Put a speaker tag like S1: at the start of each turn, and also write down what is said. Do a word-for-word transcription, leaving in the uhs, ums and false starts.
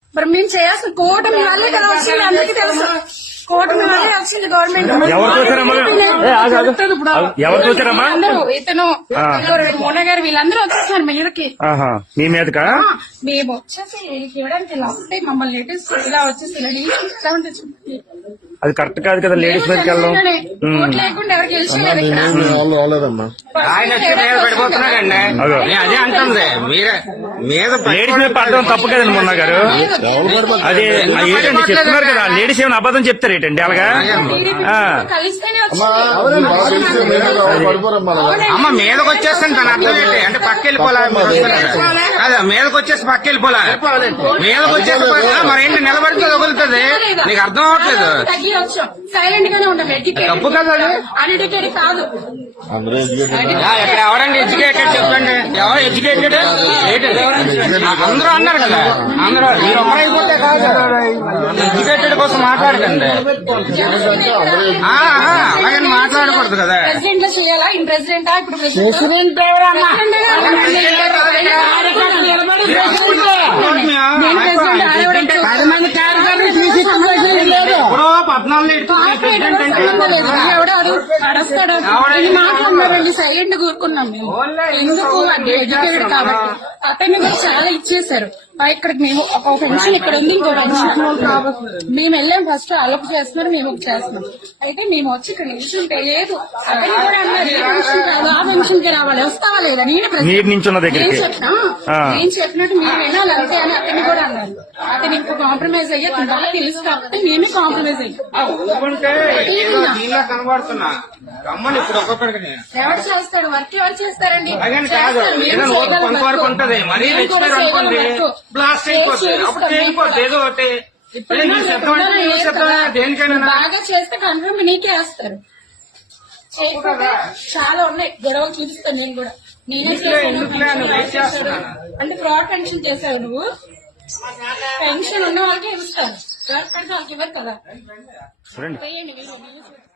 S1: మరి మేము చేయాల్సిన కూటమి వల్లే కదా వచ్చింది, అందరికీ తెలుసు. కూటమి వల్లే వచ్చింది గవర్నమెంట్.
S2: ఎవరు చూసారమ్మా ఎవరు చూసారమ్మా
S1: అందరూ ఇతను మోన గారు వీళ్ళందరూ వచ్చేసారు మీదకి.
S2: మీ మీదకా
S1: మేము వచ్చేసి ఇవ్వడానికి ఇలా వస్తే మమ్మల్ని లేటెస్ట్ ఇలా వచ్చేసి ఇలా ఇట్లా ఉంటే
S2: అది కరెక్ట్ కాదు కదా, లేడీస్ మీదకి వెళ్ళడం.
S1: లేకుండా ఎవరికి గెలిచలేదు ఇక్కడ.
S3: ఆయన పడిపోతున్నాడండి, అదే అంటుంది. మీరే మీద
S2: లేడీస్ మీద పడడం తప్పు కదండి మొన్న గారు. అది ఏంటండి చెప్తున్నారు కదా, లేడీస్ ఏమైనా అబద్ధం చెప్తారు ఏంటండి అలాగా?
S1: కలిస్తేనే
S3: అమ్మ మీదకి వచ్చేస్తాను తన అర్థం ఏంటి అంటే పక్క వెళ్ళిపోలే, అదే మీదకి వచ్చేసి పక్క వెళ్ళిపోలే, మీదకి వచ్చేసి మరేంటి నిలబడితే తగులుతుంది, నీకు అర్థం అవ్వట్లేదు.
S1: సైలెంట్ గానే ఉండాలి.
S3: తప్పు కదా అది,
S1: అన్ఎడ్యుకేటెడ్ కాదు.
S3: ఇక్కడ ఎవరండి ఎడ్యుకేటెడ్ చెప్పండి, ఎవరు ఎడ్యుకేటెడ్? అందరూ అన్నారు కదా, అందరూ మీరు ఒక్కరైపోతే కాదు, ఎడ్యుకేటెడ్ కోసం మాట్లాడకండి. అలాగే మాట్లాడకూడదు కదా.
S1: ప్రెసిడెంట్ లో చేయాలా? ఇన్ ప్రెసిడెంటా? ఇప్పుడు
S3: ప్రెసిడెంట్ పది మంది
S1: మాట్లాడినారండి, సైలెంట్ కూరుకున్నాం మేము. ఎందుకు అంటే ఎడ్యుకేటెడ్ కాబట్టి అతన్ని కూడా చాలా ఇచ్చేసారు. ఇక్కడికి మేము ఒక పెన్షన్ ఇక్కడ ఉంది, ఇంకో పెన్షన్ మేము వెళ్ళాం. ఫస్ట్ అలొక చేస్తున్నారు, మేము ఒక చేస్తున్నాం. అయితే మేము వచ్చి ఇక్కడ నిల్చుంటే లేదు, అతన్ని కూడా అన్నారు ఏ పెన్షన్ కాదు ఆ పెన్షన్ కి రావాలి, వస్తావా లేదా? నేను నేను చెప్పినా నేను చెప్పినట్టు మీరు వినాలి అంతే అని అతన్ని కూడా అన్నారు. అతను ఇంకో కాంప్రమైజ్ అయ్యా బాగా తెలుసు కాబట్టి మేము కాంప్రమైజ్ అయ్యాం. ఎవరు చేస్తాడు వర్క్? ఎవరు చేస్తారండి? బాగా చేస్తే కన్ఫర్మ్ నీకే వేస్తారు. చాలా ఉన్నాయి గొడవలు, చూపిస్తాను నేను కూడా. నేనే అంటే ఫ్రాడ్ పెన్షన్ చేసావు నువ్వు. పెన్షన్ ఉన్న వాళ్ళకే ఇస్తారు, ఎవరు పడితే వాళ్ళకి ఇవ్వరు కదా.